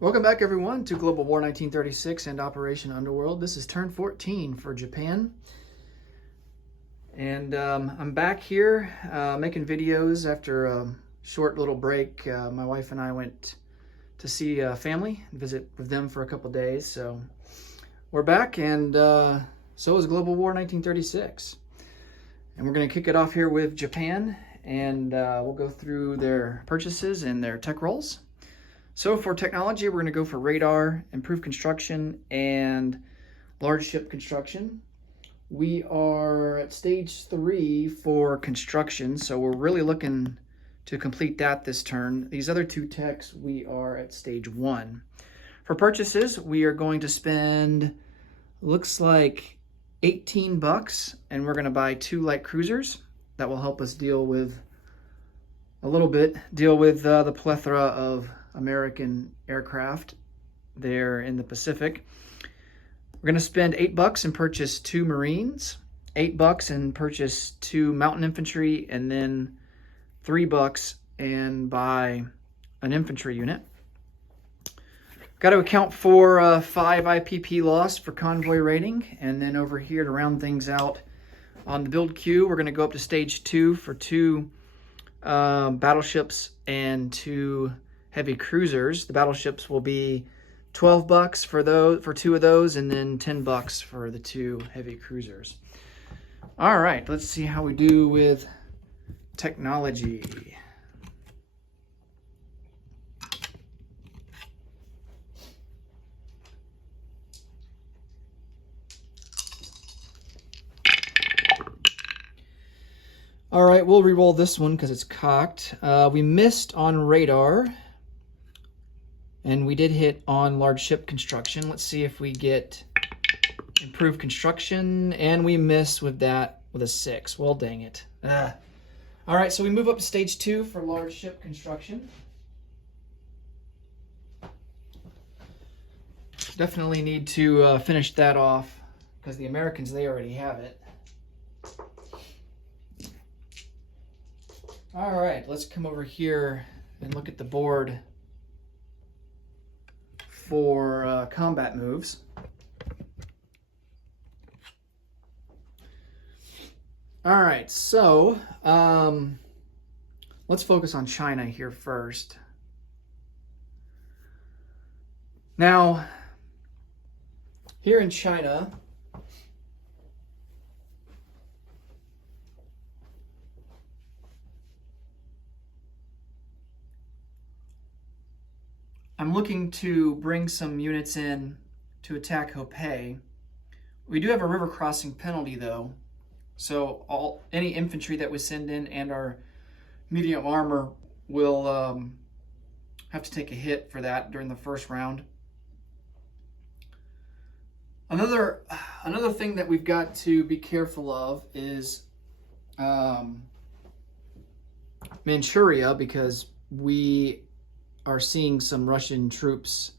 Welcome back, everyone, to Global War 1936 and Operation Underworld. This is turn 14 for Japan. And I'm back here making videos after a short little break. My wife and I went to see family, visit with them for a couple days. So we're back, and so is Global War 1936. And we're going to kick it off here with Japan, and we'll go through their purchases and their tech rolls. So for technology, we're going to go for radar, improved construction, and large ship construction. We are at stage 3 for construction, so we're really looking to complete that this turn. These other two techs, we are at stage 1. For purchases, we are going to spend, looks like $18, and we're going to buy 2 light cruisers. That will help us deal with the plethora of American aircraft there in the Pacific. We're going to spend $8 and purchase 2 Marines, $8 and purchase 2 mountain infantry, and then $3 and buy an infantry unit. Got to account for 5 IPP loss for convoy rating, and then over here to round things out on the build queue, we're going to go up to stage 2 for 2 battleships and 2 heavy cruisers. The battleships will be $12 for 2 of those, and then $10 for the 2 heavy cruisers. All right, let's see how we do with technology. All right, we'll re-roll this one because it's cocked. We missed on radar, and we did hit on large ship construction. Let's see if we get improved construction, and we miss with that with a 6. Well, dang it. All right, so we move up to stage 2 for large ship construction. Definitely need to finish that off because the Americans, they already have it. All right, let's come over here and look at the board for combat moves. All right, so let's focus on China here first. Now, here in China, I'm looking to bring some units in to attack Hopei. We do have a river crossing penalty though, so any infantry that we send in and our medium armor will have to take a hit for that during the first round. Another thing that we've got to be careful of is Manchuria, because we are seeing some Russian troops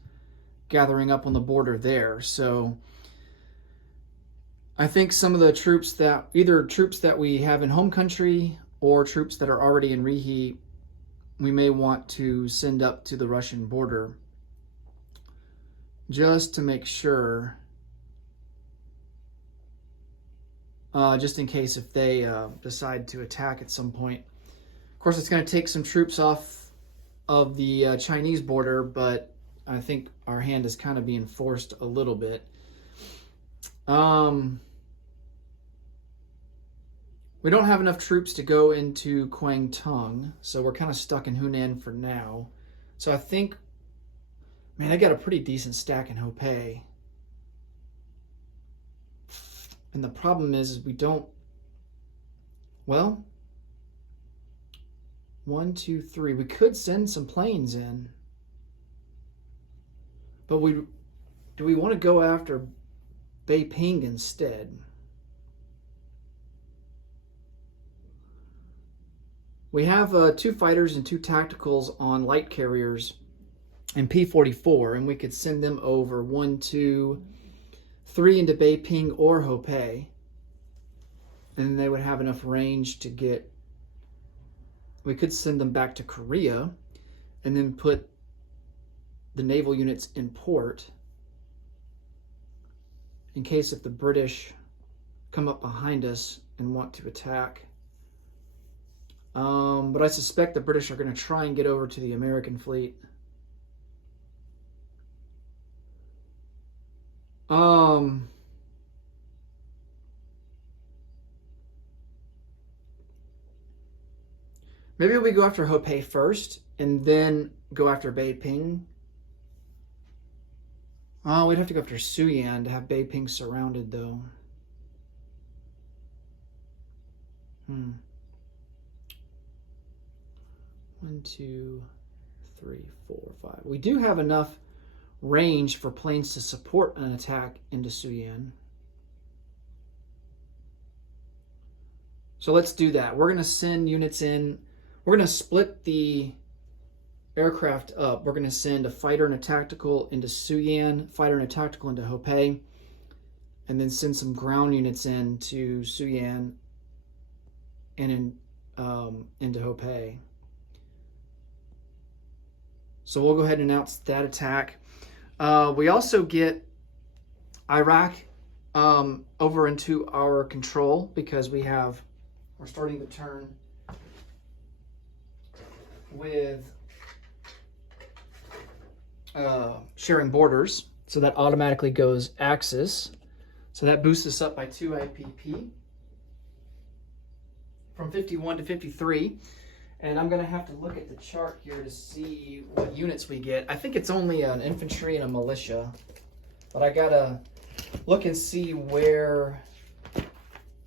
gathering up on the border there. So I think some of the troops that, either troops that we have in home country or troops that are already in reheat, we may want to send up to the Russian border just to make sure, just in case if they decide to attack at some point. Of course, it's going to take some troops off of the Chinese border, but I think our hand is kind of being forced a little bit. We don't have enough troops to go into Kwangtung, so we're kind of stuck in Hunan for now. So I think, man, I got a pretty decent stack in Hopei. And the problem is we don't, well, 1, 2, 3. We could send some planes in, but do we want to go after Beiping instead? We have 2 fighters and 2 tacticals on light carriers and P-44, and we could send them over 1, 2, 3 into Beiping or Hopei, and they would have enough range to get. We could send them back to Korea and then put the naval units in port in case if the British come up behind us and want to attack. But I suspect the British are going to try and get over to the American fleet. Maybe we go after Hopei first and then go after Beiping. Oh, we'd have to go after Suyan to have Beiping surrounded, though. 1, 2, 3, 4, 5. We do have enough range for planes to support an attack into Suyan. So let's do that. We're going to send units in. We're going to split the aircraft up. We're going to send a fighter and a tactical into Suyan, fighter and a tactical into Hopei, and then send some ground units into Suyan and into Hopei. So we'll go ahead and announce that attack. We also get Iraq over into our control because we're starting the turn with sharing borders, so that automatically goes Axis. So that boosts us up by 2 IPP from 51 to 53. And I'm going to have to look at the chart here to see what units we get. I think it's only an infantry and a militia, but I got to look and see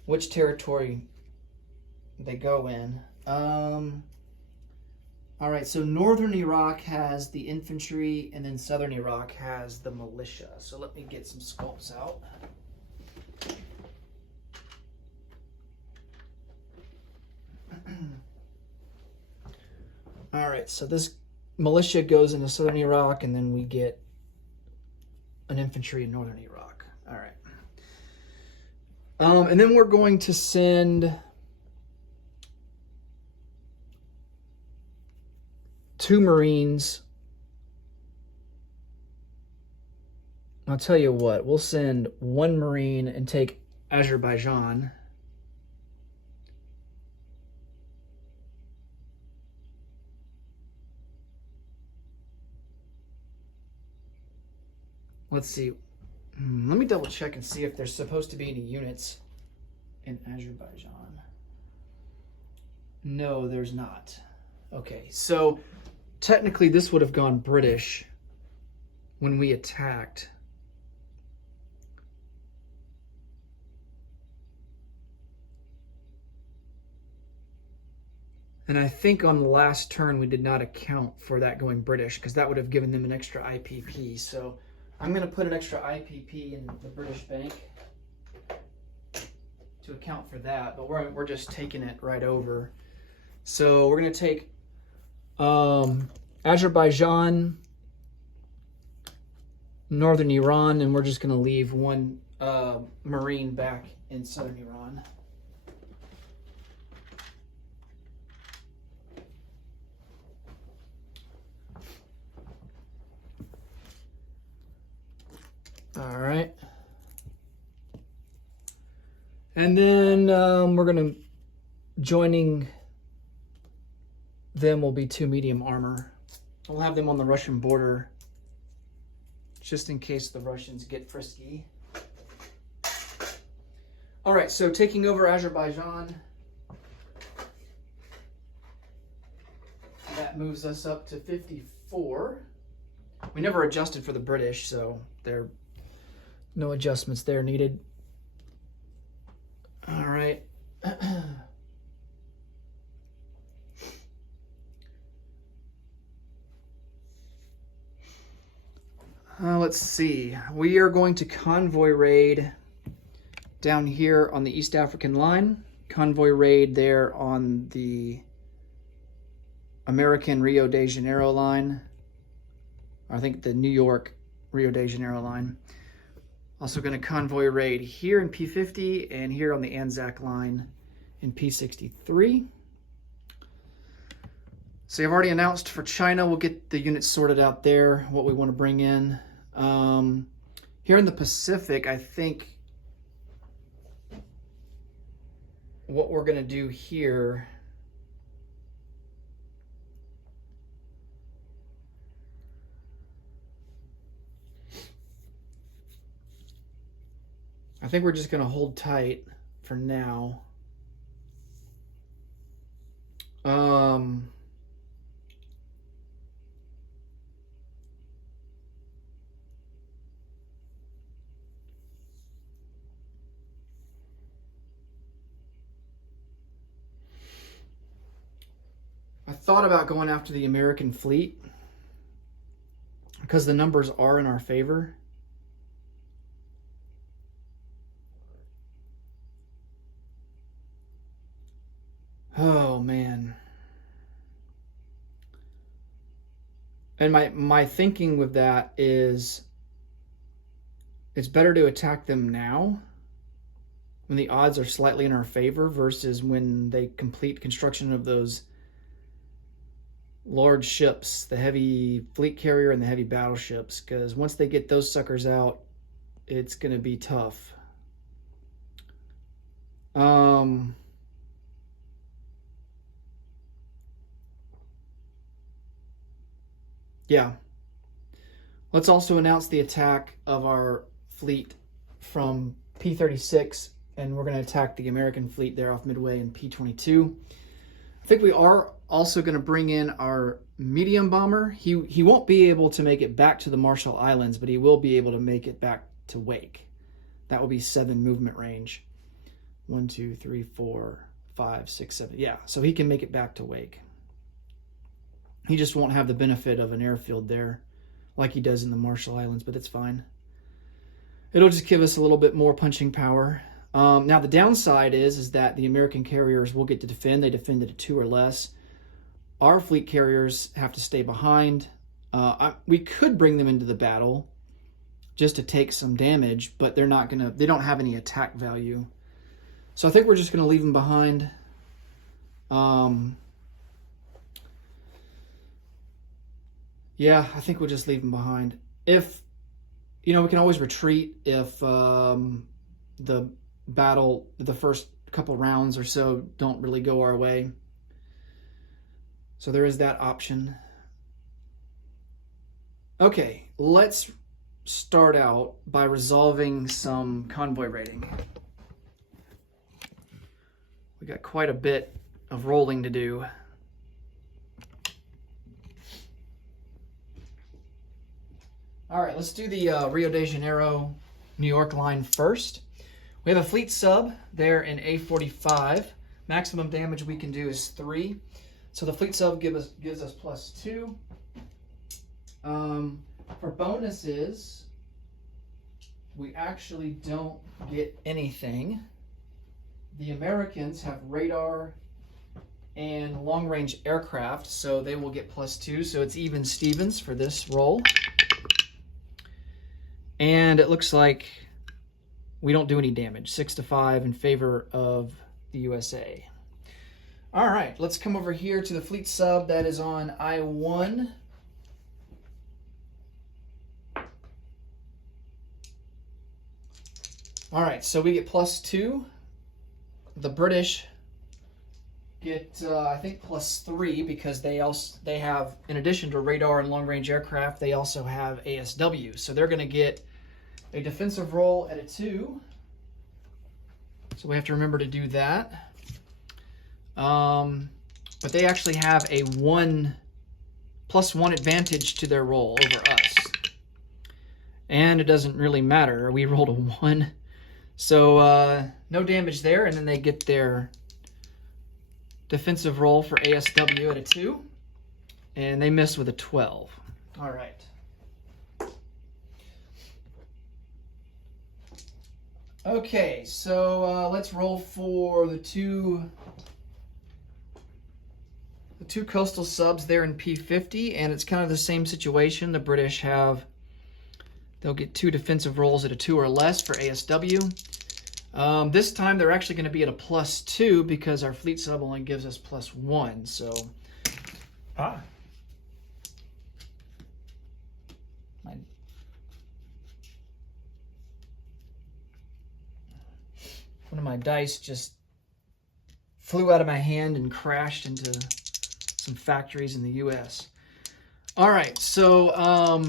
which territory they go in. All right, so northern Iraq has the infantry, and then southern Iraq has the militia. So let me get some sculpts out. All right, so this militia goes into southern Iraq, and then we get an infantry in northern Iraq. All right. And then we're going to send 2 Marines. I'll tell you what, we'll send 1 Marine and take Azerbaijan. Let's see. Let me double check and see if there's supposed to be any units in Azerbaijan. No, there's not. Okay, so technically this would have gone British when we attacked. And I think on the last turn we did not account for that going British because that would have given them an extra IPP. So I'm going to put an extra IPP in the British bank to account for that, but we're just taking it right over. So we're going to take Azerbaijan, northern Iran, and we're just going to leave 1 Marine back in southern Iran. All right. And then we're going to, joining them will be 2 medium armor. We'll have them on the Russian border just in case the Russians get frisky. All right, so taking over Azerbaijan. That moves us up to 54. We never adjusted for the British, so there are no adjustments there needed. All right. Let's see. We are going to convoy raid down here on the East African line. Convoy raid there on the American Rio de Janeiro line. I think the New York Rio de Janeiro line. Also going to convoy raid here in P50 and here on the Anzac line in P63. So I've already announced for China, we'll get the units sorted out there, what we want to bring in. Here in the Pacific, I think what we're going to do here, I think we're just going to hold tight for now. I thought about going after the American fleet because the numbers are in our favor. Oh man. And my thinking with that is it's better to attack them now when the odds are slightly in our favor versus when they complete construction of those large ships, the heavy fleet carrier and the heavy battleships, because once they get those suckers out, it's going to be tough. Yeah. Let's also announce the attack of our fleet from P-36, and we're going to attack the American fleet there off Midway in P-22. I think we are also going to bring in our medium bomber. He won't be able to make it back to the Marshall Islands, but he will be able to make it back to Wake. That will be 7 movement range. 1, 2, 3, 4, 5, 6, 7. Yeah, so he can make it back to Wake. He just won't have the benefit of an airfield there like he does in the Marshall Islands, but it's fine. It'll just give us a little bit more punching power. Now, the downside is that the American carriers will get to defend. They defend at a 2 or less. Our fleet carriers have to stay behind. We could bring them into the battle just to take some damage, but they don't have any attack value. So I think we're just going to leave them behind. Yeah, I think we'll just leave them behind. If, we can always retreat if the battle, the first couple rounds or so don't really go our way. So there is that option. Okay, let's start out by resolving some convoy rating. We got quite a bit of rolling to do. All right, let's do the Rio de Janeiro, New York line first. We have a fleet sub there in A45. Maximum damage we can do is 3. So the fleet sub gives us +2. For bonuses, we actually don't get anything. The Americans have radar and long-range aircraft, so they will get +2. So it's even Stevens for this roll. And it looks like we don't do any damage. 6-5 in favor of the USA. All right, let's come over here to the fleet sub that is on I-1. All right, so we get +2. The British get, I think, +3 because they have, in addition to radar and long-range aircraft, they also have ASW. So they're going to get a defensive roll at a 2. So we have to remember to do that. But they actually have a +1 advantage to their roll over us. And it doesn't really matter. We rolled a 1. So no damage there. And then they get their defensive roll for ASW at a 2. And they miss with a 12. All right. Okay, so let's roll for the two coastal subs there in P50, and it's kind of the same situation. The British they'll get 2 defensive rolls at a 2 or less for ASW. This time they're actually going to be at a +2 because our fleet sub only gives us +1. So Ah. One of my dice just flew out of my hand and crashed into some factories in the U.S. All right, so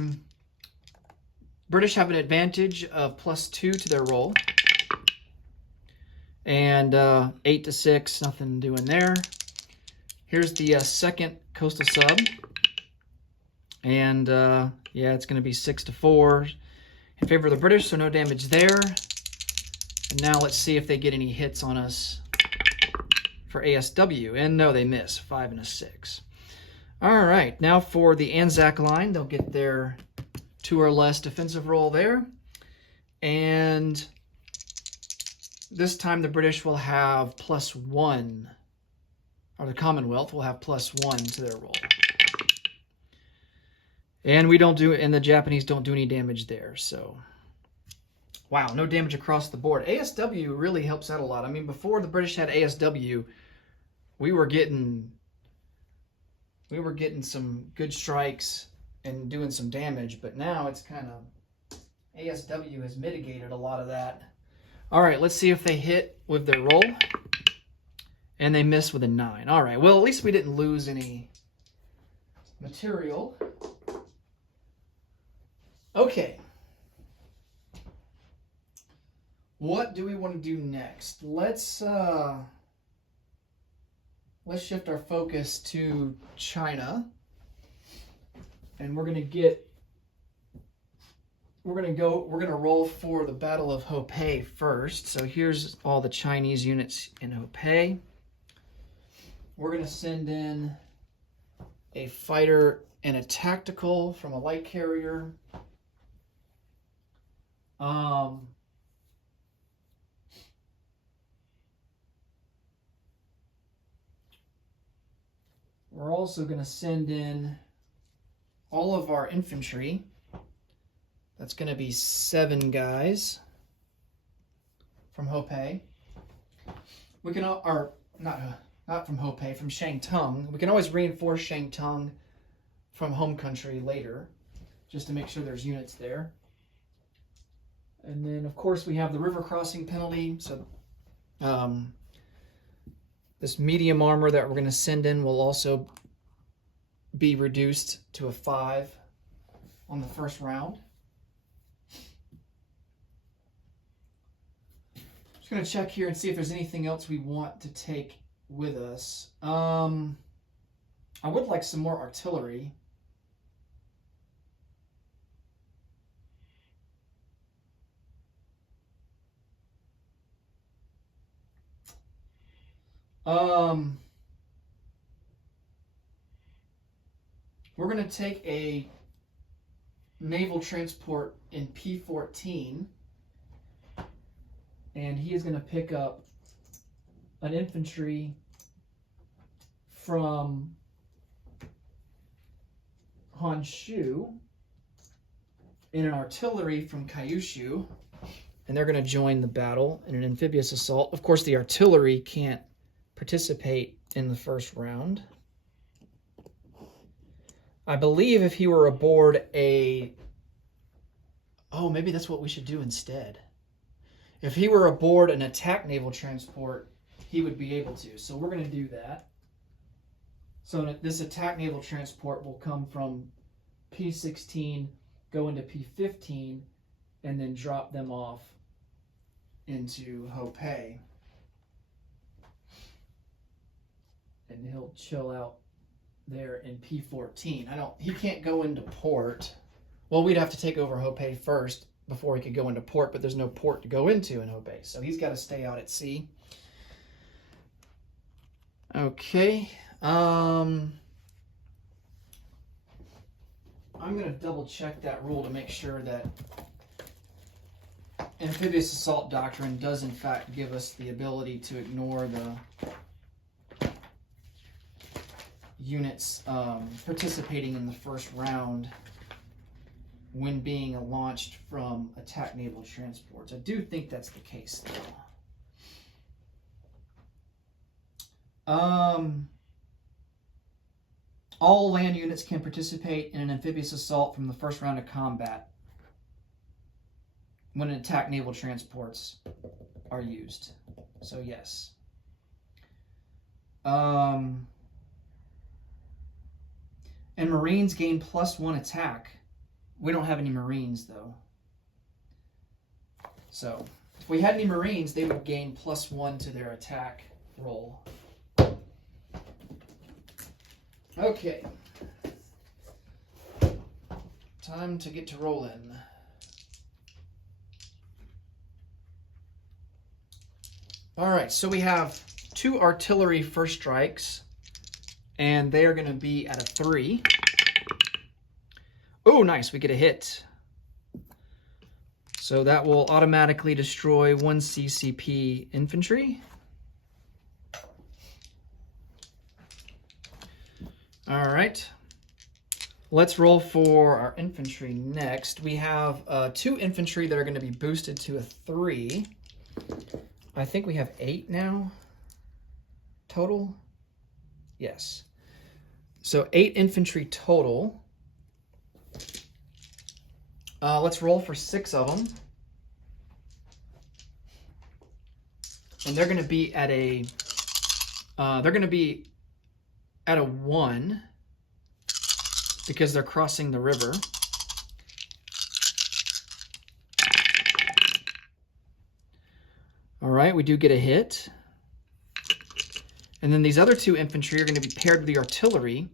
British have an advantage of +2 to their roll. And 8 to 6, nothing doing there. Here's the second coastal sub. And yeah, it's going to be 6 to 4 in favor of the British, so no damage there. And now let's see if they get any hits on us for ASW. And no, they miss. 5 and a 6. All right, now for the Anzac line, they'll get their 2 or less defensive roll there. And this time the British will have +1, or the Commonwealth will have +1 to their roll. And we don't do, and the Japanese don't do any damage there, so. Wow, no damage across the board. ASW really helps out a lot. I mean, before the British had ASW, we were getting some good strikes and doing some damage, but now it's kind of, ASW has mitigated a lot of that. All right, let's see if they hit with their roll. And they miss with a 9. All right, well, at least we didn't lose any material. Okay. What do we want to do next? Let's shift our focus to China. And we're going to roll for the Battle of Hopei first. So here's all the Chinese units in Hopei. We're going to send in a fighter and a tactical from a light carrier. We're also going to send in all of our infantry. That's going to be 7 guys from Hopei. We can, or not from Hopei, from Shangtung. We can always reinforce Shangtung from home country later, just to make sure there's units there. And then, of course, we have the river crossing penalty. So this medium armor that we're going to send in will also be reduced to a 5 on the first round. Just going to check here and see if there's anything else we want to take with us. I would like some more artillery. We're going to take a naval transport in P-14, and he is going to pick up an infantry from Honshu and an artillery from Kyushu, and they're going to join the battle in an amphibious assault. Of course, the artillery can't participate in the first round. I believe if he were aboard a... Oh, maybe that's what we should do instead. If he were aboard an attack naval transport, he would be able to. So we're going to do that. So this attack naval transport will come from P-16, go into P-15, and then drop them off into Hopei. And he'll chill out there in P-14. He can't go into port. Well, we'd have to take over Hopei first before he could go into port, but there's no port to go into in Hopei, so he's got to stay out at sea. Okay. I'm going to double check that rule to make sure that amphibious assault doctrine does in fact give us the ability to ignore the units participating in the first round when being launched from attack naval transports. I do think that's the case, though. All land units can participate in an amphibious assault from the first round of combat when attack naval transports are used. So yes. And Marines gain +1 attack. We don't have any Marines though. So if we had any Marines, they would gain +1 to their attack roll. Okay. Time to get to rolling. All right, so we have 2 artillery first strikes, and they are going to be at a 3. Oh, nice, we get a hit. So that will automatically destroy 1 CCP infantry. All right, let's roll for our infantry next. We have 2 infantry that are going to be boosted to a 3. I think we have 8 now total. Yes. So 8 infantry total. Let's roll for 6 of them. And they're going to be at a 1 because they're crossing the river. All right, we do get a hit. And then these other 2 infantry are going to be paired with the artillery.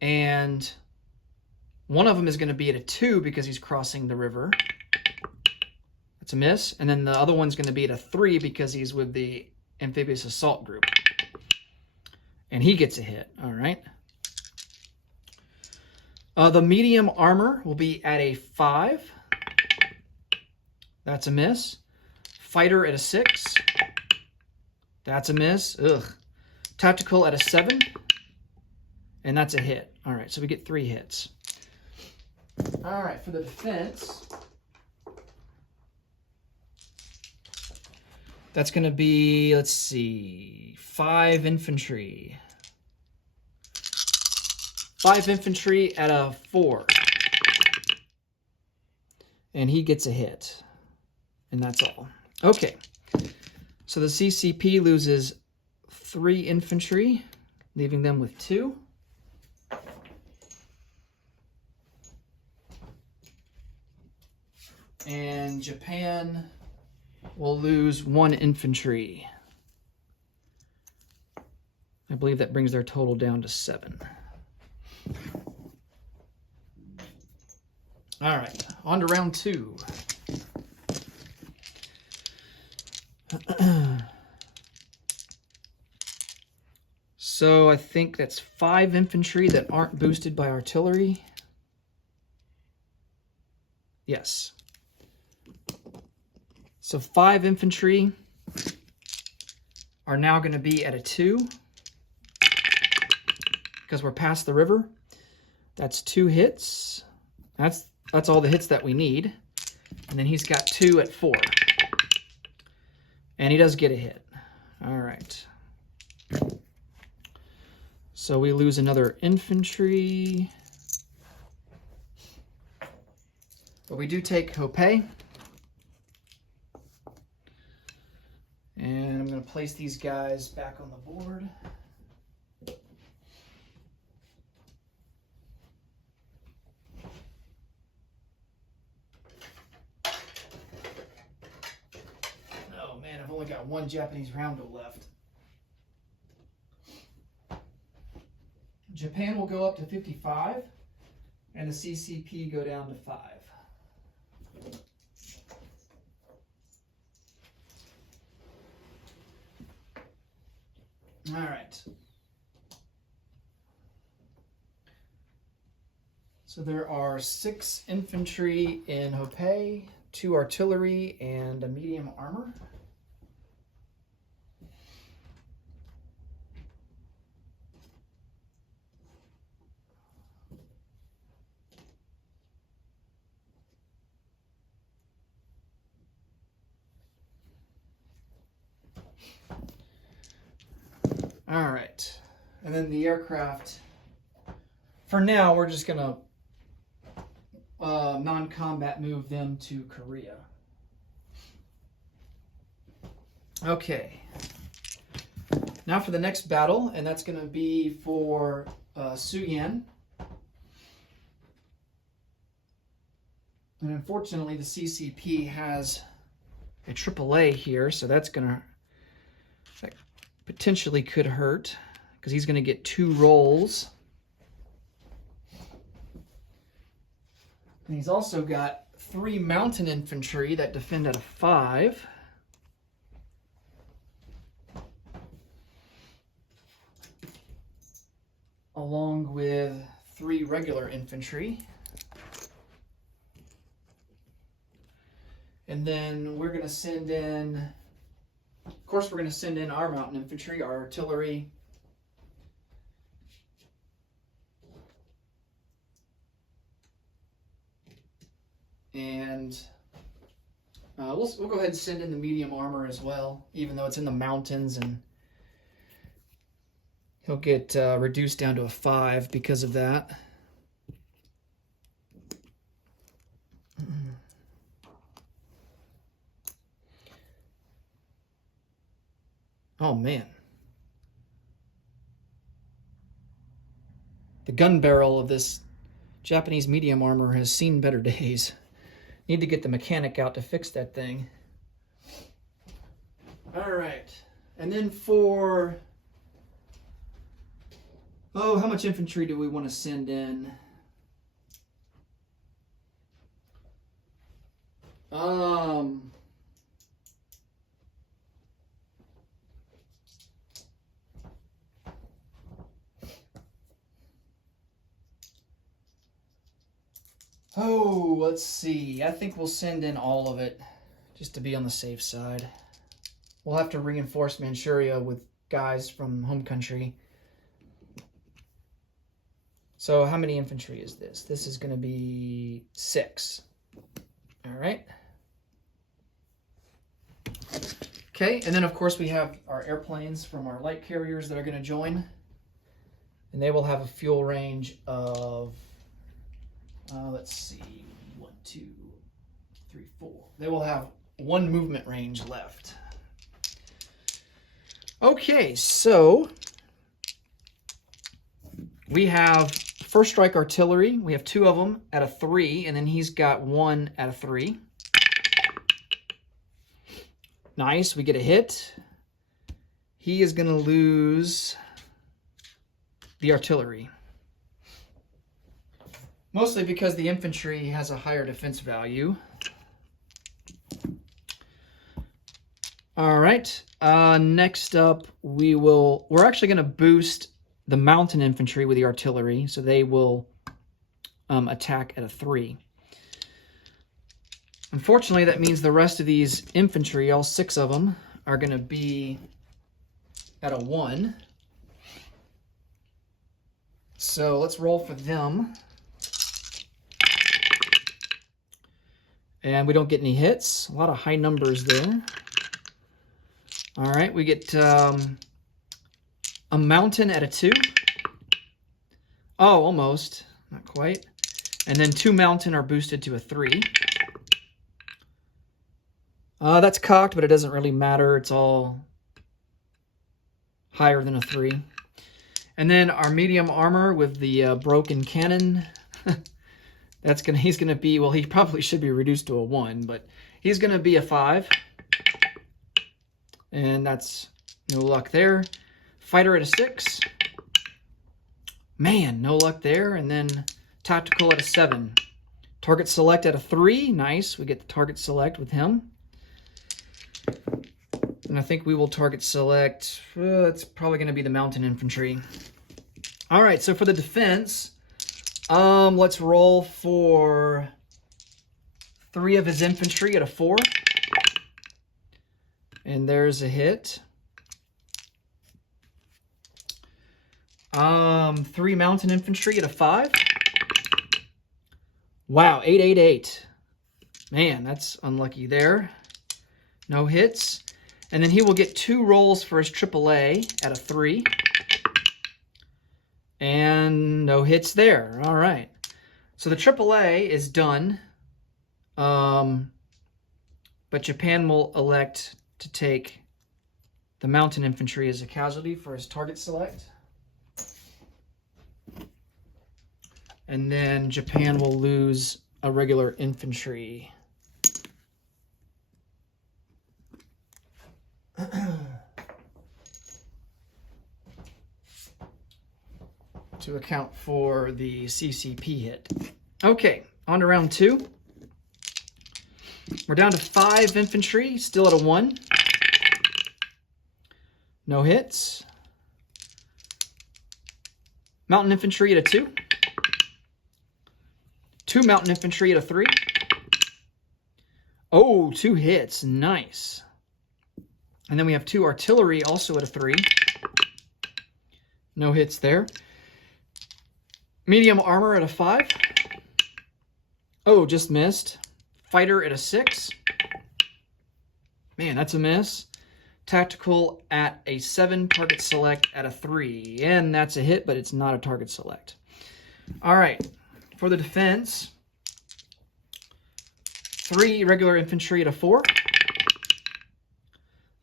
And one of them is going to be at a 2 because he's crossing the river. That's a miss. And then the other one's going to be at a 3 because he's with the amphibious assault group. And he gets a hit. All right. The medium armor will be at a 5. That's a miss. Fighter at a 6. That's a miss. Ugh. Tactical at a 7. And that's a hit. All right, so we get 3 hits. All right, for the defense, that's going to be, let's see, 5 infantry. 5 infantry at a 4. And he gets a hit. And that's all. Okay. So the CCP loses 3 infantry, leaving them with 2. And Japan will lose 1 infantry. I believe that brings their total down to 7. All right, on to round 2. So I think that's 5 infantry that aren't boosted by artillery. Yes. So 5 infantry are now going to be at a 2 because we're past the river. That's 2 hits. That's all the hits that we need. And then he's got 2 at 4. And he does get a hit. All right. So we lose another infantry. But we do take Hope. And I'm going to place these guys back on the board. Oh man, I've only got 1 Japanese roundel left. Japan will go up to 55, and the CCP go down to 5. All right. So there are 6 infantry in Hope, 2 artillery, and a medium armor. All right, and then the aircraft for now, we're just going to non-combat move them to Korea. Okay. Now for the next battle, and that's going to be for Suyan. And unfortunately, the CCP has a AAA here, so that potentially could hurt, because he's going to get 2 rolls. And he's also got 3 mountain infantry that defend at a 5. Along with 3 regular infantry. And then we're going to send in, of course, we're going to send in our mountain infantry, our artillery. And we'll go ahead and send in the medium armor as well, even though it's in the mountains, and he'll get reduced down to a 5 because of that. Oh, man. The gun barrel of this Japanese medium armor has seen better days. Need to get the mechanic out to fix that thing. All right. And then for... oh, how much infantry do we want to send in? Oh, let's see. I think we'll send in all of it, just to be on the safe side. We'll have to reinforce Manchuria with guys from home country. So how many infantry is this? This is going to be 6. All right. Okay, and then of course we have our airplanes from our light carriers that are going to join. And they will have a fuel range of... let's see, 1, 2, 3, 4. They will have 1 movement range left. Okay, so we have first strike artillery. We have 2 of them at a 3, and then he's got 1 at a 3. Nice, we get a hit. He is going to lose the artillery. Mostly because the infantry has a higher defense value. All right. Next up, we're actually going to boost the mountain infantry with the artillery, so they will attack at a 3. Unfortunately, that means the rest of these infantry, all 6 of them, are going to be at a 1. So let's roll for them. And we don't get any hits. A lot of high numbers there. All right, we get a mountain at a 2. Oh, almost. Not quite. And then 2 mountain are boosted to a 3. That's cocked, but it doesn't really matter. It's all higher than a 3. And then our medium armor with the broken cannon. He's gonna be, well, he probably should be reduced to a 1, but he's gonna be a 5. And that's no luck there. Fighter at a 6. Man, no luck there. And then tactical at a 7. Target select at a 3. Nice. We get the target select with him. And I think we will target select. It's probably going to be the mountain infantry. All right, so for the defense, let's roll for 3 of his infantry at a 4. And there's a hit. 3 mountain infantry at a 5. Wow, 888. Man, that's unlucky there. No hits. And then he will get 2 rolls for his AAA at a 3. And no hits there. All right. So the AAA is done. But Japan will elect to take the mountain infantry as a casualty for his target select. And then Japan will lose a regular infantry. To account for the CCP hit. Okay, on to round 2. We're down to 5 infantry, still at a 1. No hits. Mountain infantry at a 2. 2 mountain infantry at a 3. Oh, 2 hits. Nice. And then we have 2 artillery also at a 3. No hits there. Medium armor at a 5. Oh, just missed. Fighter at a 6. Man, that's a miss. Tactical at a 7. Target select at a 3. And that's a hit, but it's not a target select. All right. For the defense, 3 regular infantry at a 4.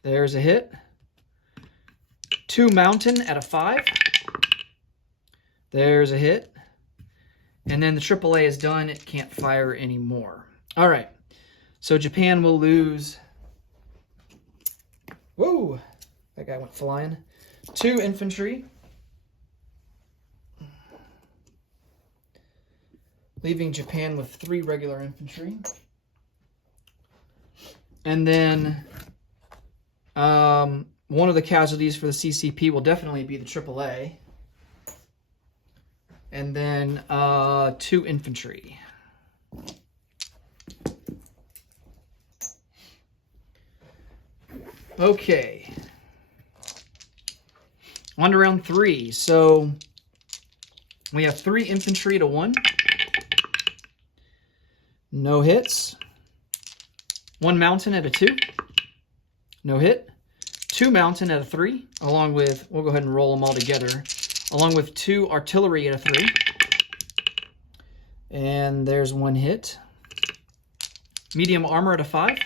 There's a hit. 2 mountain at a 5. There's a hit. And then the AAA is done. It can't fire anymore. All right. So Japan will lose... Whoa! That guy went flying. 2 infantry. Leaving Japan with 3 regular infantry. And then one of the casualties for the CCP will definitely be the AAA. And then 2 infantry. Okay. On to round 3. So we have 3 infantry to 1. No hits. 1 mountain at a 2. No hit. 2 mountain at a 3, along with, we'll go ahead and roll them all together, along with 2 artillery at a 3. And there's 1 hit. Medium armor at a 5.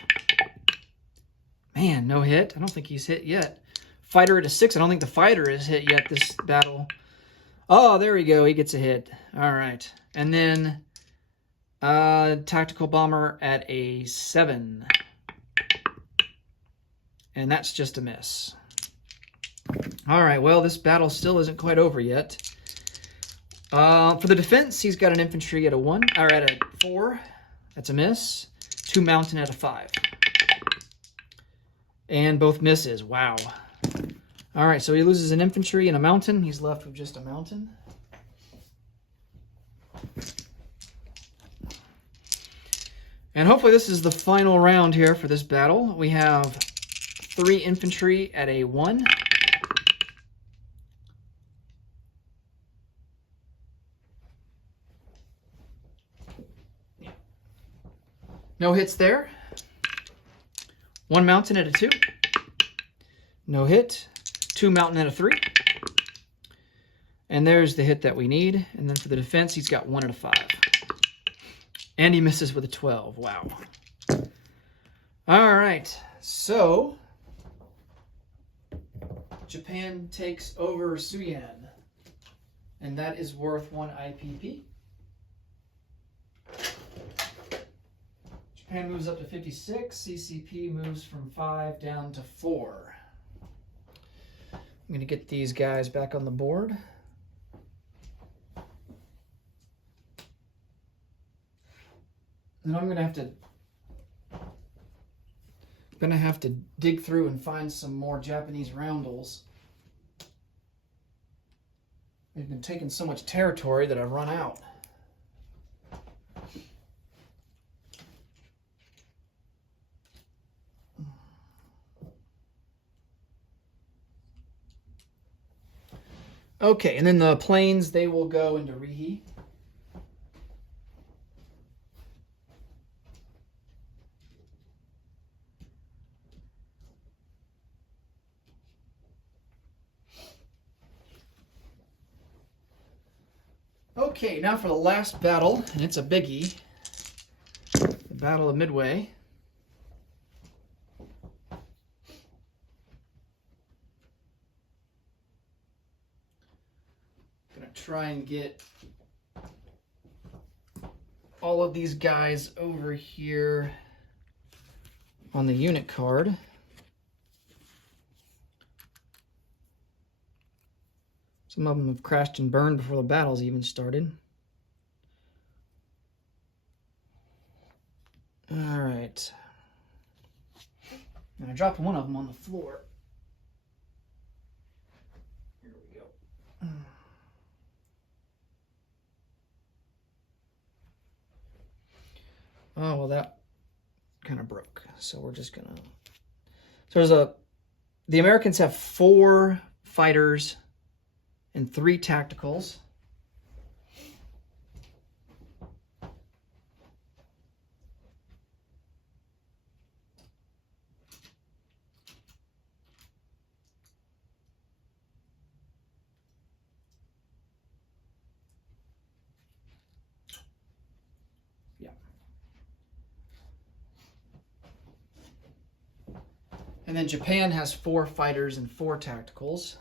Man, no hit. I don't think he's hit yet. Fighter at a 6. I don't think the fighter is hit yet this battle. Oh, there we go. He gets a hit. All right. And then tactical bomber at a 7. And that's just a miss. All right, well, this battle still isn't quite over yet. For the defense, he's got an infantry at a 1, or at a 4. That's a miss. 2 mountain at a 5. And both misses. Wow. All right, so he loses an infantry and a mountain. He's left with just a mountain. And hopefully this is the final round here for this battle. We have 3 infantry at a 1. No hits there. 1 mountain at a 2. No hit. 2 mountain at a 3. And there's the hit that we need. And then for the defense, he's got 1 at a 5. And he misses with a 12. Wow. All right. So Japan takes over Suyan. And that is worth 1 IPP. Japan moves up to 56. CCP moves from 5 down to 4. I'm going to get these guys back on the board. And I'm going to have to dig through and find some more Japanese roundels. They've been taking so much territory that I've run out. Okay, and then the planes, they will go into reheat. Okay, now for the last battle, and it's a biggie. The Battle of Midway. Gonna try and get all of these guys over here on the unit card. Some of them have crashed and burned before the battle's even started. All right. And I dropped one of them on the floor. Here we go. Oh, well, that kind of broke. So we're just gonna... So the Americans have 4 fighters and 3 tacticals. Yeah. And then Japan has 4 fighters and 4 tacticals.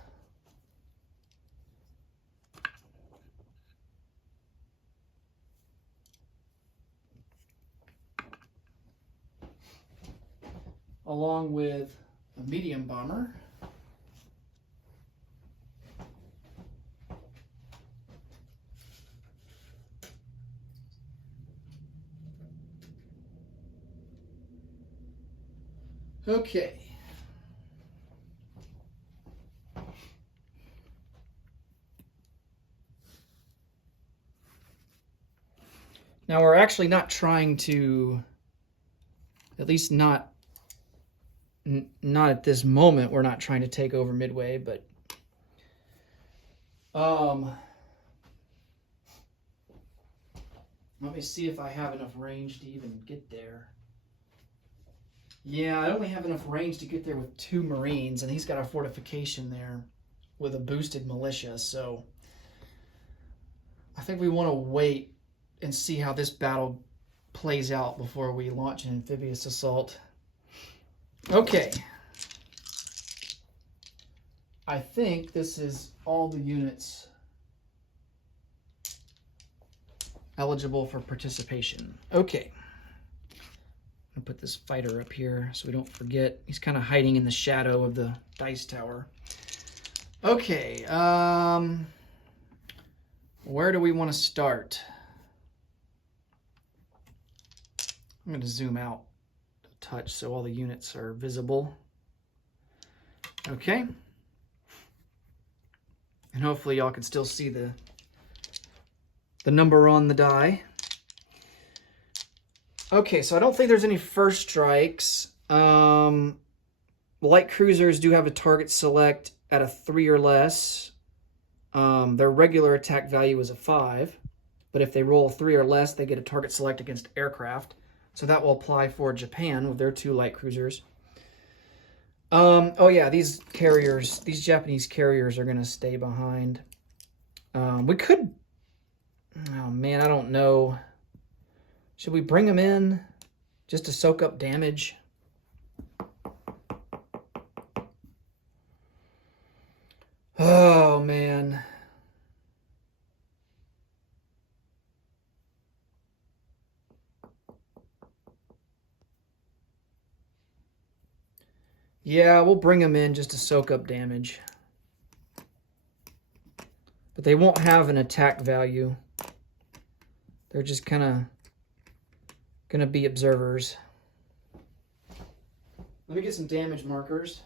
Along with a medium bomber. Okay. Now we're actually not trying to, at least not at this moment, we're not trying to take over Midway, but let me see if I have enough range to even get there. Yeah, I only have enough range to get there with 2 Marines, and he's got a fortification there with a boosted militia, so I think we want to wait and see how this battle plays out before we launch an amphibious assault. Okay. I think this is all the units eligible for participation. Okay. I'm going to put this fighter up here so we don't forget. He's kind of hiding in the shadow of the dice tower. Okay. Where do we want to start? I'm going to zoom out a touch so all the units are visible. Okay. And hopefully y'all can still see the number on the die. Okay, so I don't think there's any first strikes. Light cruisers do have a target select at a 3 or less. Their regular attack value is a 5. But if they roll 3 or less, they get a target select against aircraft. So that will apply for Japan with their 2 light cruisers. Oh yeah, these Japanese carriers are going to stay behind. We could... Oh man, I don't know. Should we bring them in just to soak up damage? Oh man. Yeah, we'll bring them in just to soak up damage. But they won't have an attack value. They're just kind of going to be observers. Let me get some damage markers.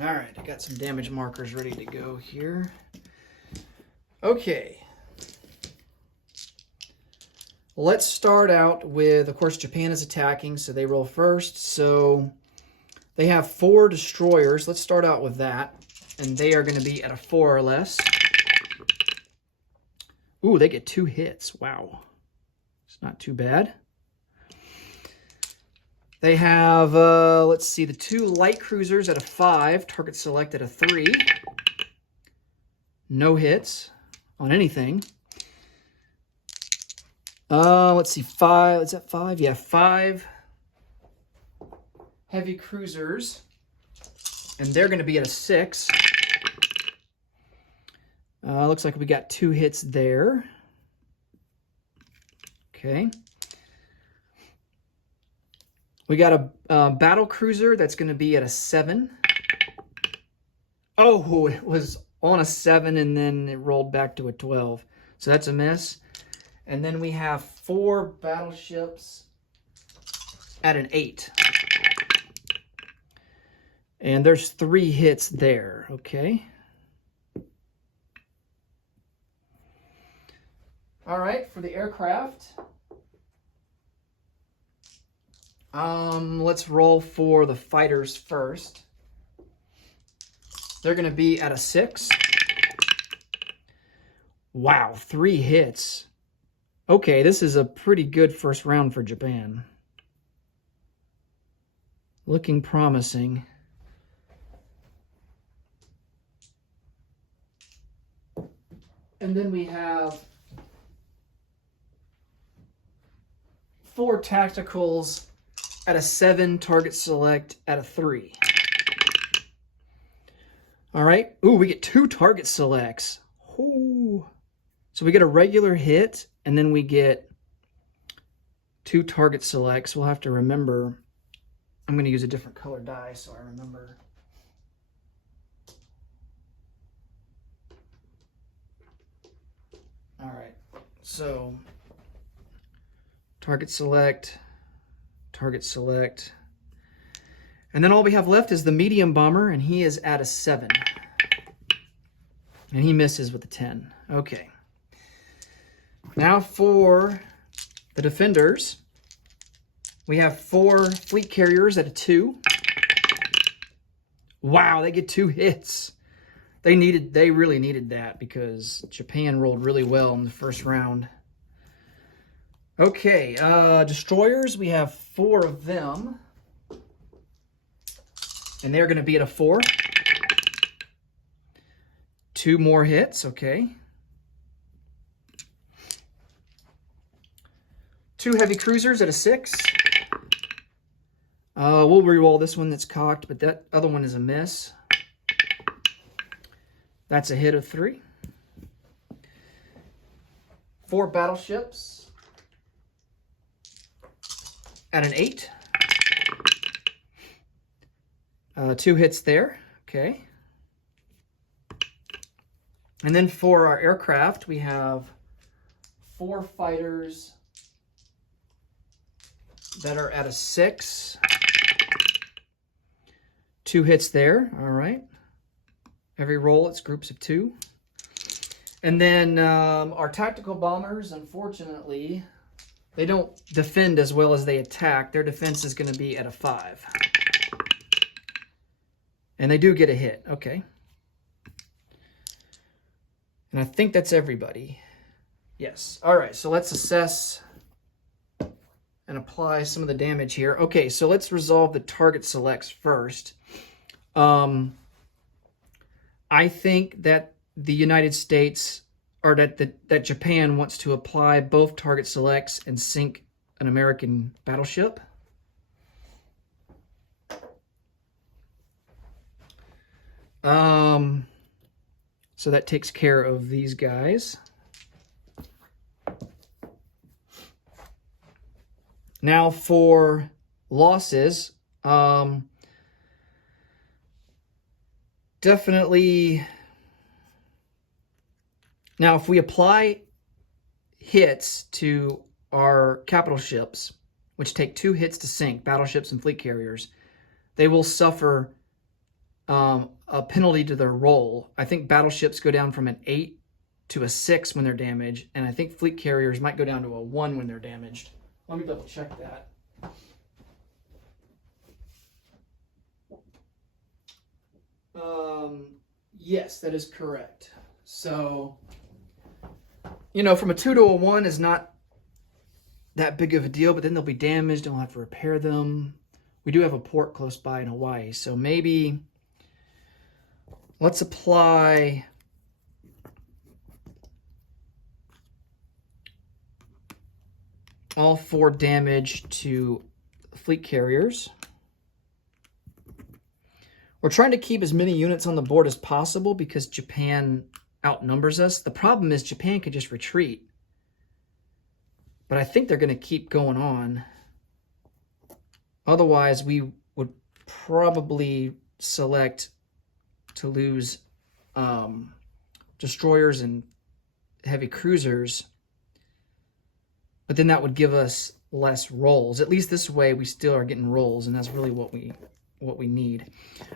All right, I got some damage markers ready to go here. Okay. Let's start out with, of course, Japan is attacking, so they roll first. So they have 4 destroyers. Let's start out with that. And they are going to be at a 4 or less. Ooh, they get 2 hits. Wow. It's not too bad. They have, let's see, the 2 light cruisers at a 5. Target select at a 3. No hits on anything. Let's see, 5. Is that 5? Yeah, 5 heavy cruisers. And they're going to be at a 6. Looks like we got 2 hits there. Okay. We got a battle cruiser that's going to be at a 7. Oh, it was on a 7 and then it rolled back to a 12. So that's a miss. And then we have 4 battleships at an 8. And there's 3 hits there. Okay. All right, for the aircraft, let's roll for the fighters first. They're going to be at a 6. Wow, 3 hits. Okay, this is a pretty good first round for Japan. Looking promising. And then we have 4 tacticals at a 7, target select at a 3. All right. Ooh, we get 2 target selects. Ooh. So we get a regular hit, and then we get 2 target selects. We'll have to remember. I'm going to use a different color die so I remember. All right. So target select, and then all we have left is the medium bomber, and he is at a 7. And he misses with a 10. Okay. Now for the defenders, we have 4 fleet carriers at a 2. Wow, they get 2 hits. They really needed that because Japan rolled really well in the first round. Okay, destroyers, we have 4 of them. And they're going to be at a 4. 2 more hits, okay. 2 heavy cruisers at a 6. We'll re-roll this one that's cocked, but that other one is a miss. That's a hit of 3. 4 battleships at an 8. 2 hits there. Okay. And then for our aircraft, we have 4 fighters that are at a 6. 2 hits there. All right. Every roll, it's groups of 2. And then our tactical bombers, unfortunately, they don't defend as well as they attack. Their defense is going to be at a 5. And they do get a hit. Okay. And I think that's everybody. Yes. All right. So let's assess and apply some of the damage here. Okay. So let's resolve the target selects first. I think that the United States, or that Japan wants to apply both target selects and sink an American battleship. So that takes care of these guys. Now for losses, definitely. Now, if we apply hits to our capital ships, which take 2 hits to sink, battleships and fleet carriers, they will suffer a penalty to their roll. I think battleships go down from an 8 to a 6 when they're damaged, and I think fleet carriers might go down to a 1 when they're damaged. Let me double check that. Yes, that is correct. So, you know, from a 2 to a 1 is not that big of a deal, but then they'll be damaged and we'll have to repair them. We do have a port close by in Hawaii, so maybe let's apply all 4 damage to fleet carriers. We're trying to keep as many units on the board as possible because Japan outnumbers us. The problem is Japan could just retreat. But I think they're going to keep going on. Otherwise, we would probably select to lose destroyers and heavy cruisers. But then that would give us less rolls. At least this way, we still are getting rolls, and that's really what we need.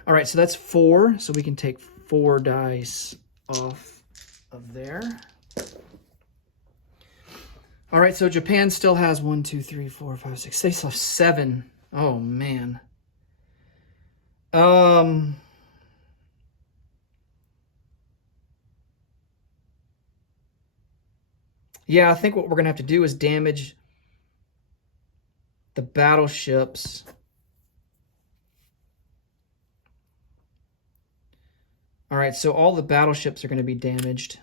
All right, so that's 4. So we can take 4 dice off of there. All right, so Japan still has 1, 2, 3, 4, 5, 6. They still have 7. Oh man. Yeah, I think what we're gonna have to do is damage the battleships. All right, so all the battleships are going to be damaged.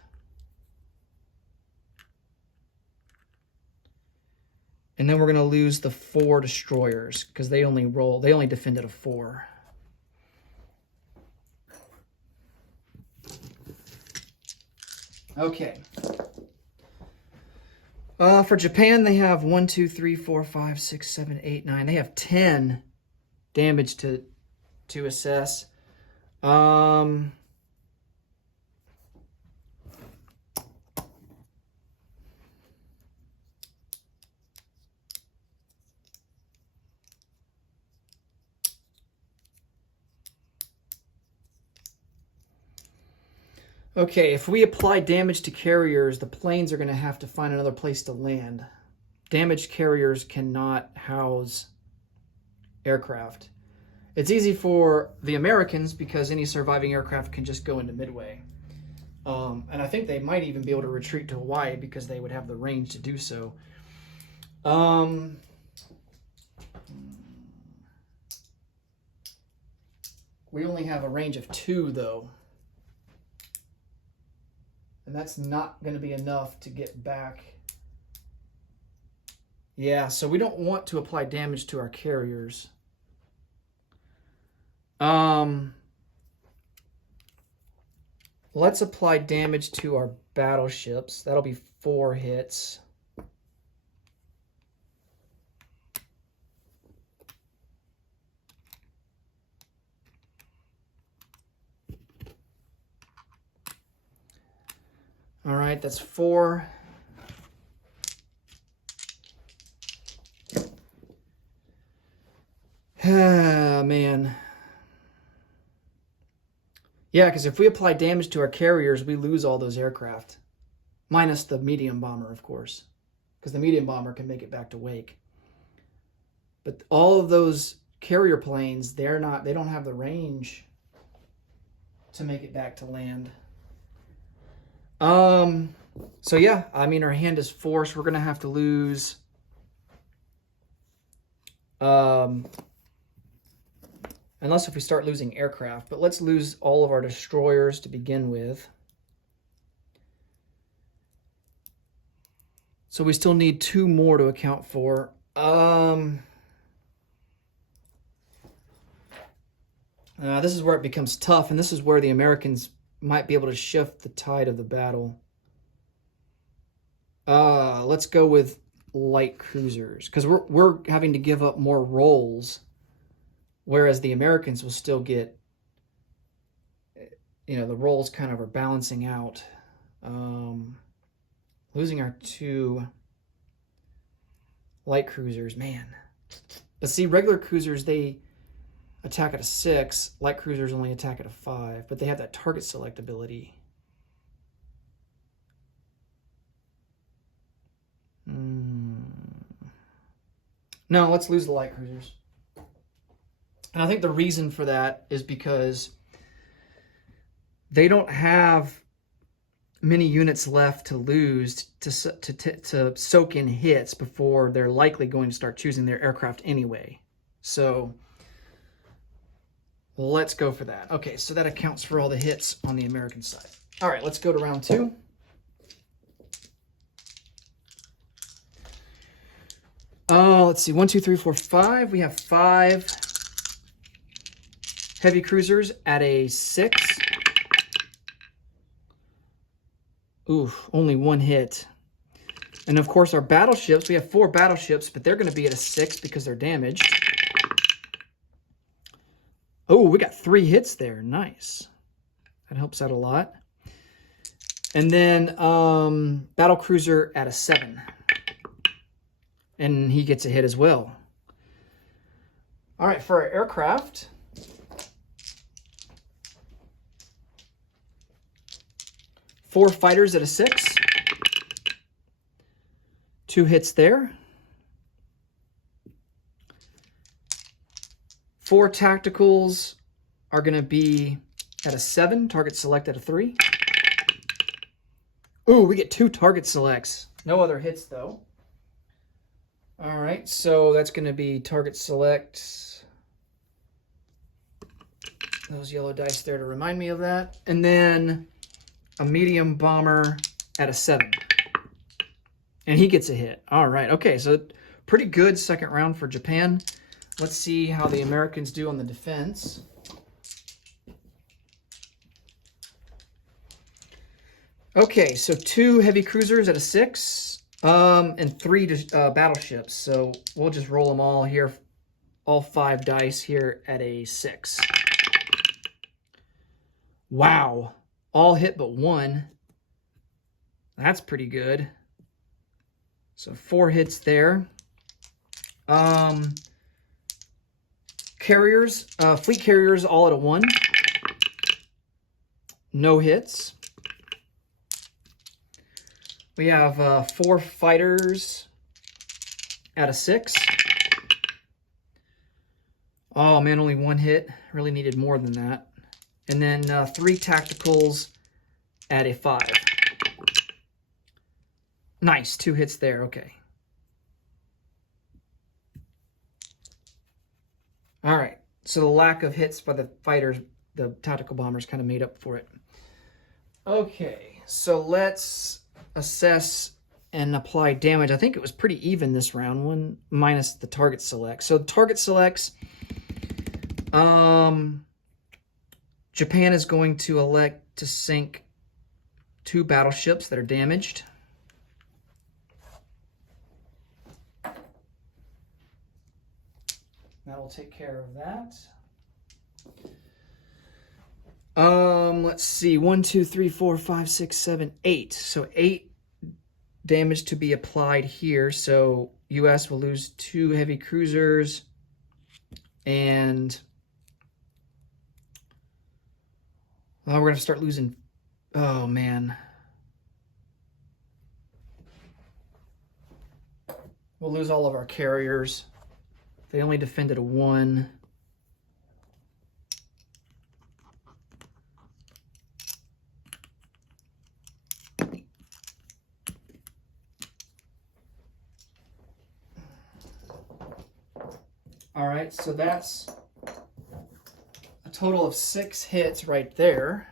And then we're going to lose the 4 destroyers because they only defended a 4. Okay. For Japan, they have 1, 2, 3, 4, 5, 6, 7, 8, 9. They have 10 damage to assess. Okay, if we apply damage to carriers, the planes are going to have to find another place to land. Damaged carriers cannot house aircraft. It's easy for the Americans because any surviving aircraft can just go into Midway. And I think they might even be able to retreat to Hawaii because they would have the range to do so. We only have a range of 2, though. And that's not going to be enough to get back. Yeah, so we don't want to apply damage to our carriers. Let's apply damage to our battleships. That'll be 4 hits. All right, that's 4. Ah, man. Yeah, because if we apply damage to our carriers, we lose all those aircraft. Minus the medium bomber, of course. Because the medium bomber can make it back to Wake. But all of those carrier planes, they don't have the range to make it back to land. So yeah, I mean, our hand is forced. We're going to have to lose, unless if we start losing aircraft, but let's lose all of our destroyers to begin with. So we still need 2 more to account for. This is where it becomes tough, and this is where the Americans might be able to shift the tide of the battle. Let's go with light cruisers, because we're having to give up more rolls, whereas the Americans will still get, the rolls kind of are balancing out. Losing our 2 light cruisers, man. But see, regular cruisers, they attack at a 6. Light cruisers only attack at a 5, but they have that target select ability. No, let's lose the light cruisers. And I think the reason for that is because they don't have many units left to lose to soak in hits before they're likely going to start choosing their aircraft anyway. So let's go for that. Okay, so that accounts for all the hits on the American side. All right, let's go to round 2. Let's see, 1, 2, 3, 4, 5. We have 5 heavy cruisers at a 6. Oof, only 1 hit. And of course our battleships, we have 4 battleships, but they're going to be at a 6 because they're damaged. Oh, we got 3 hits there. Nice. That helps out a lot. And then battle cruiser at a 7. And he gets a hit as well. All right, for our aircraft, four fighters at a 6. 2 hits there. 4 tacticals are going to be at a 7. Target select at a 3. Ooh, we get 2 target selects. No other hits, though. All right, so that's going to be target select. Those yellow dice there to remind me of that. And then a medium bomber at a 7. And he gets a hit. All right, okay, so pretty good second round for Japan. Let's see how the Americans do on the defense. Okay, so 2 heavy cruisers at a 6. And 3 battleships. So we'll just roll them all here. All 5 dice here at a 6. Wow. All hit but 1. That's pretty good. So 4 hits there. Carriers, fleet carriers all at a 1. No hits. We have 4 fighters at a 6. Oh man, only 1 hit. Really needed more than that. And then 3 tacticals at a 5. Nice, 2 hits there, okay. All right, so the lack of hits by the fighters, the tactical bombers kind of made up for it. Okay, so let's assess and apply damage. I think it was pretty even this round, 1 minus the target select. So target selects, Japan is going to elect to sink 2 battleships that are damaged. That will take care of that. Let's see, 1, 2, 3, 4, 5, 6, 7, 8. So 8 damage to be applied here. So U.S. will lose 2 heavy cruisers, and we're going to start losing. Oh man, we'll lose all of our carriers. They only defended a 1. All right, so that's a total of 6 hits right there.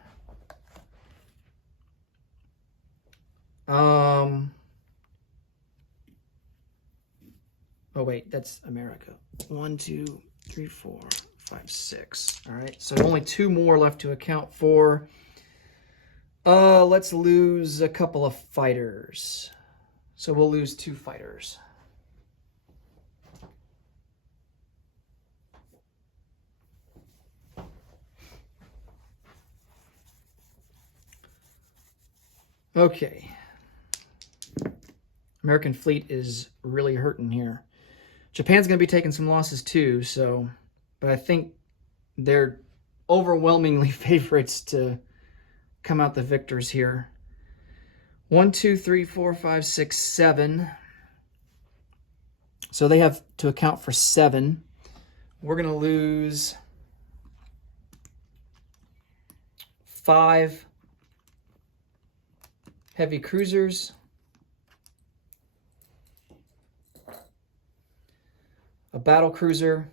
Oh wait, that's America. 1, 2, 3, 4, 5, 6. All right, so only 2 more left to account for. Let's lose a couple of fighters. So we'll lose 2 fighters. Okay. American fleet is really hurting here. Japan's going to be taking some losses too, so, but I think they're overwhelmingly favorites to come out the victors here. 1, 2, 3, 4, 5, 6, 7. So they have to account for 7. We're going to lose 5 heavy cruisers, a battle cruiser,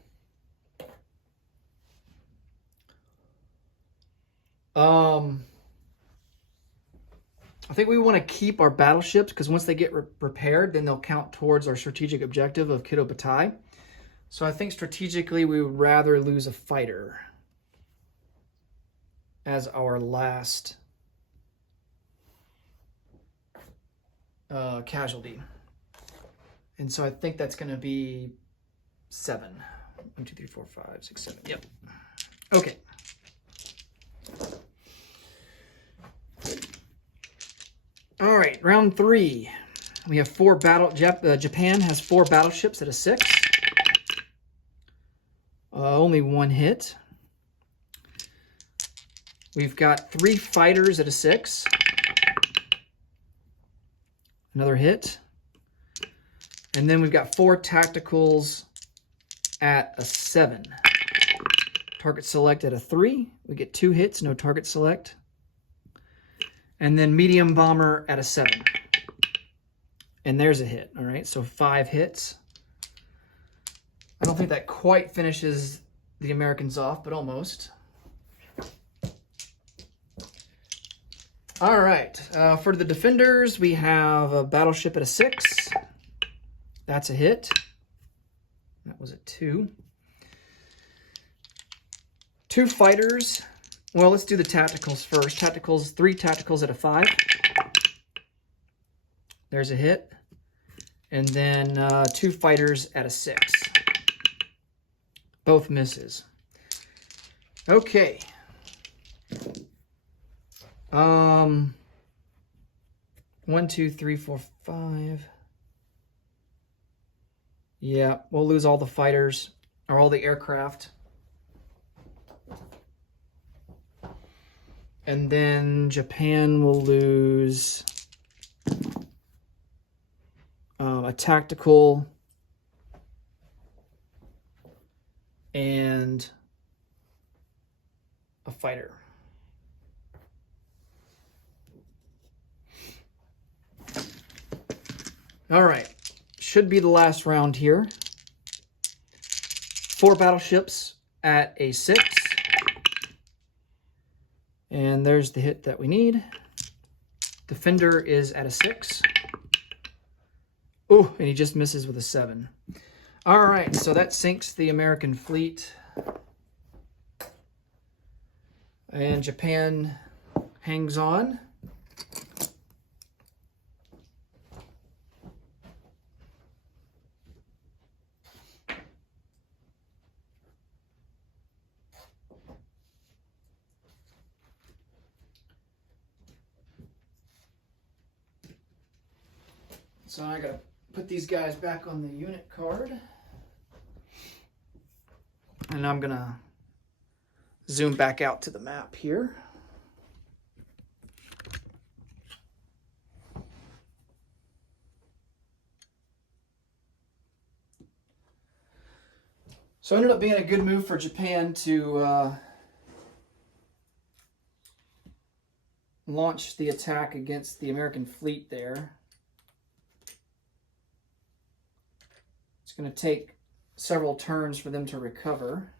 I think we want to keep our battleships because once they get repaired, then they'll count towards our strategic objective of Kido Butai. So I think strategically we would rather lose a fighter as our last casualty. And so I think that's going to be 7. 1, 2, 3, 4, 5, 6, 7. Yep. Okay. All right, round 3. We have 4 Japan has 4 battleships at a 6. Only 1 hit. We've got 3 fighters at a 6. Another hit. And then we've got 4 tacticals at a 7. Target select at a 3. We get 2 hits, no target select. And then medium bomber at a 7. And there's a hit. All right, so 5 hits. I don't think that quite finishes the Americans off, but almost. All right, for the defenders, we have a battleship at a 6. That's a hit. That was a 2. 2 fighters. Well, let's do the tacticals first. Tacticals, 3 tacticals at a 5. There's a hit. And then 2 fighters at a 6. Both misses. Okay. 1, 2, 3, 4, 5. Yeah, we'll lose all the fighters, or all the aircraft. And then Japan will lose a tactical and a fighter. All right, should be the last round here. 4 battleships at a 6. And there's the hit that we need. Defender is at a 6. Oh, and he just misses with a 7. All right, so that sinks the American fleet. And Japan hangs on. So I gotta put these guys back on the unit card. And I'm gonna zoom back out to the map here. So it ended up being a good move for Japan to launch the attack against the American fleet there. It's going to take several turns for them to recover.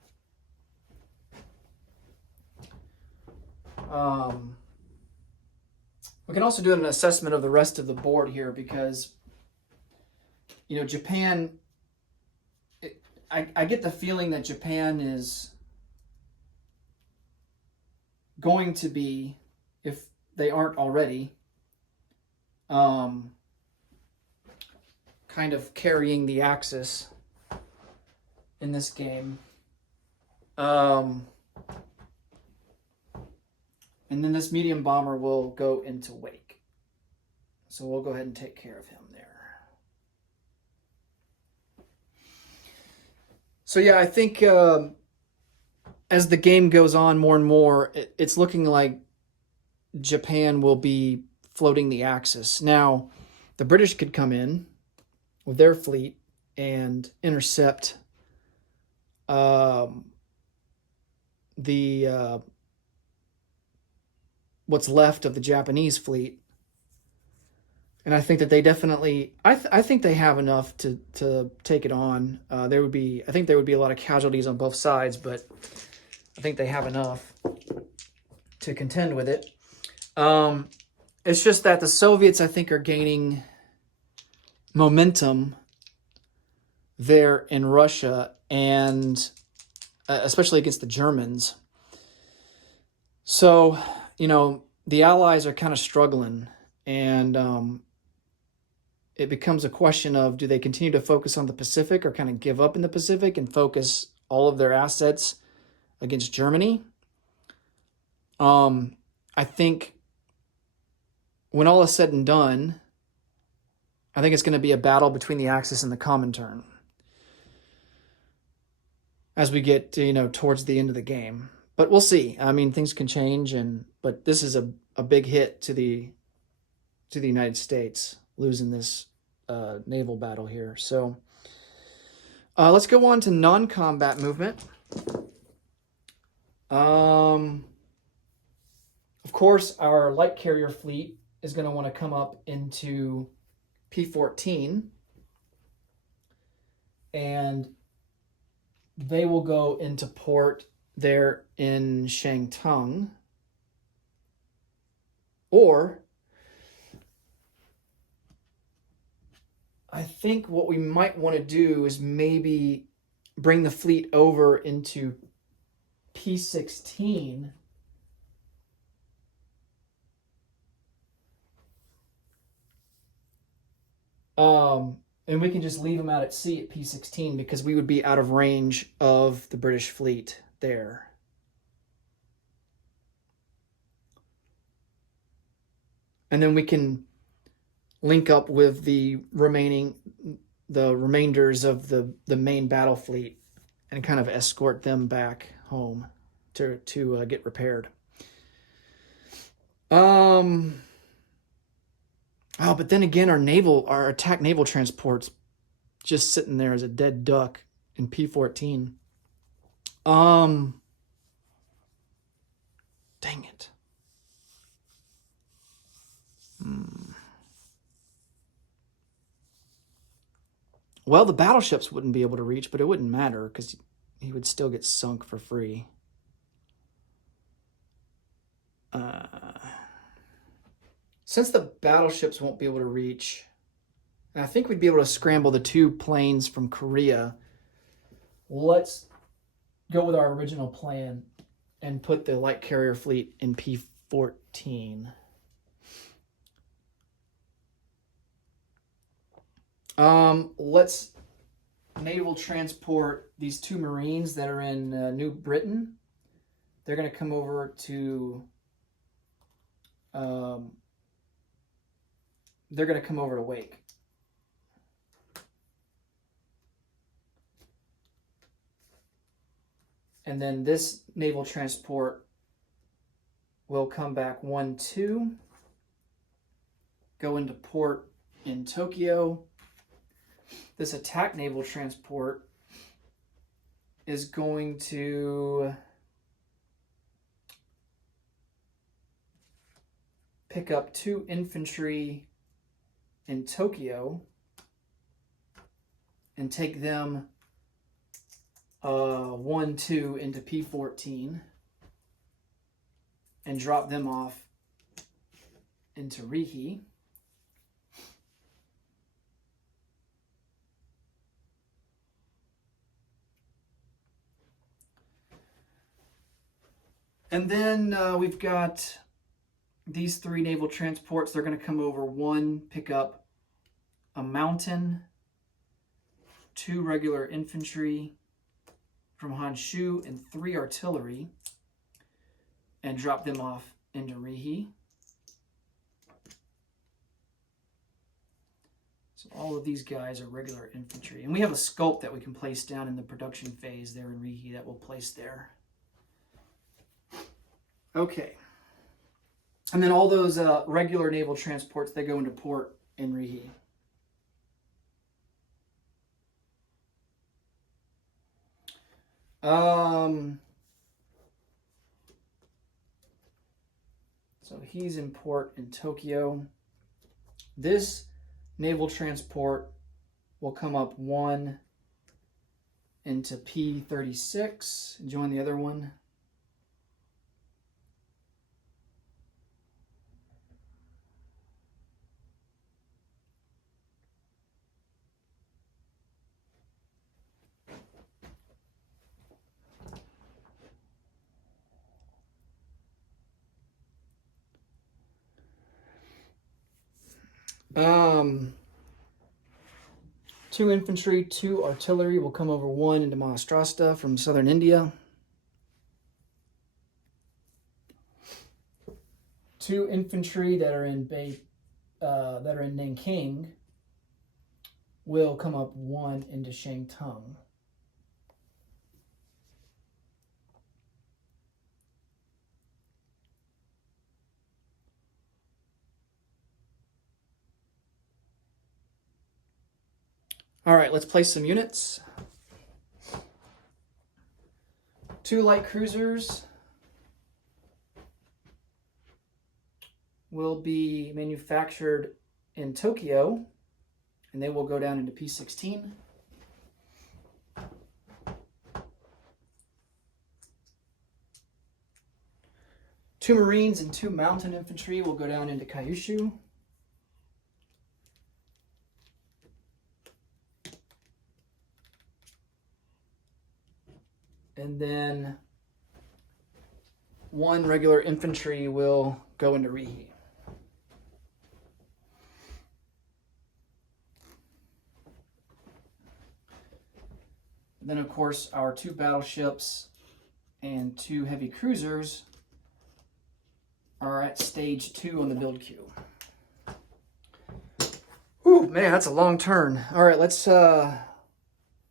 We can also do an assessment of the rest of the board here because, you know, Japan, I get the feeling that Japan is going to be, if they aren't already, kind of carrying the Axis in this game. And then this medium bomber will go into wake. So we'll go ahead and take care of him there. So yeah, I think as the game goes on more and more, it's looking like Japan will be floating the Axis. Now, the British could come in with their fleet and intercept the what's left of the Japanese fleet. And I think that they definitely, I think they have enough to take it on. I think there would be a lot of casualties on both sides, but I think they have enough to contend with it. It's just that the Soviets, I think, are gaining momentum there in Russia, and especially against the Germans. So, the Allies are kind of struggling, and it becomes a question of, do they continue to focus on the Pacific or kind of give up in the Pacific and focus all of their assets against Germany? I think when all is said and done, I think it's going to be a battle between the Axis and the Comintern as we get to, towards the end of the game. But we'll see. I mean, things can change, but this is a big hit to the United States, losing this naval battle here. So let's go on to non-combat movement. Of course, our light carrier fleet is going to want to come up into P-14, and they will go into port there in Shantung, or I think what we might want to do is maybe bring the fleet over into P-16 and we can just leave them out at sea at P-16 because we would be out of range of the British fleet there. And then we can link up with the remainders of the main battle fleet and kind of escort them back home to get repaired. Oh, but then again, our attack naval transport's just sitting there as a dead duck in P-14. Dang it. Well, the battleships wouldn't be able to reach, but it wouldn't matter because he would still get sunk for free. Since the battleships won't be able to reach, and I think we'd be able to scramble the 2 planes from Korea, let's go with our original plan and put the light carrier fleet in P-14. Let's naval transport these 2 Marines that are in New Britain. They're going to come over to Wake. And then this naval transport will come back 1-2, go into port in Tokyo. This attack naval transport is going to pick up 2 infantry in Tokyo and take them 1-2 into P-14 and drop them off into Rihi. And then we've got these 3 naval transports. They're going to come over, 1, pick up a mountain, 2 regular infantry from Honshu, and 3 artillery, and drop them off into Rihi. So all of these guys are regular infantry. And we have a sculpt that we can place down in the production phase there in Rihi that we'll place there. Okay. And then all those regular naval transports, they go into port in Rihi. So he's in port in Tokyo. This naval transport will come up 1 into P36, join the other one. Two infantry, 2 artillery will come over 1 into Maharashtra from southern India. 2 infantry that are in Nanking will come up 1 into Shantung. All right, let's place some units. 2 light cruisers will be manufactured in Tokyo, and they will go down into P16. Two Marines and 2 mountain infantry will go down into Kyushu. And then 1 regular infantry will go into Rihi. And then, of course, our 2 battleships and 2 heavy cruisers are at stage 2 on the build queue. Ooh, man, that's a long turn. All right, let's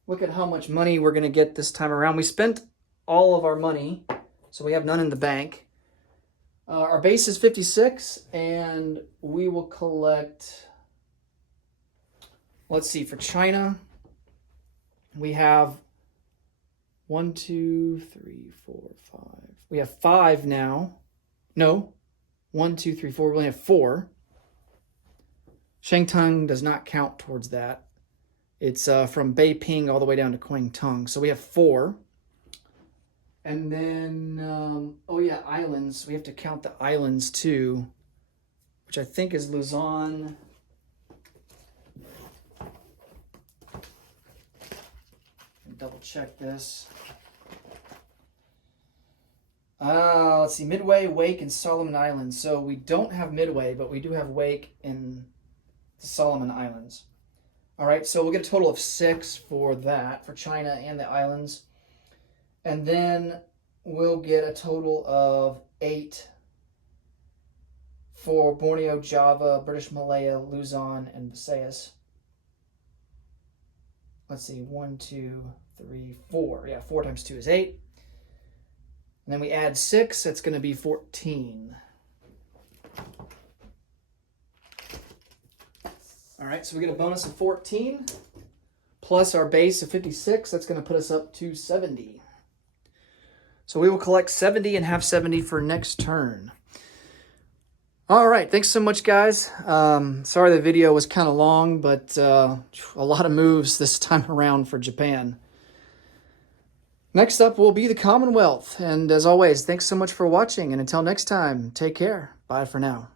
look at how much money we're going to get this time around. We spent all of our money, so we have none in the bank. Our base is 56, and we will collect, let's see, for China, we have 1, 2, 3, 4, 5. We have 5 now. No, 1, 2, 3, 4. We only have 4. Shantung does not count towards that. It's from Beiping all the way down to Kwangtung. So we have 4. And then, oh yeah, islands. We have to count the islands too, which I think is Luzon. Double check this. Let's see, Midway, Wake, and Solomon Islands. So we don't have Midway, but we do have Wake in the Solomon Islands. All right, so we'll get a total of 6 for that, for China and the islands. And then we'll get a total of 8 for Borneo, Java, British Malaya, Luzon, and Visayas. Let's see, 1, 2, 3, 4. Yeah, 4 times 2 is 8. And then we add 6, it's going to be 14. All right, so we get a bonus of 14 plus our base of 56. That's going to put us up to 70. So we will collect 70 and have 70 for next turn. All right, thanks so much, guys. Sorry the video was kind of long, but a lot of moves this time around for Japan. Next up will be the Commonwealth. And as always, thanks so much for watching. And until next time, take care. Bye for now.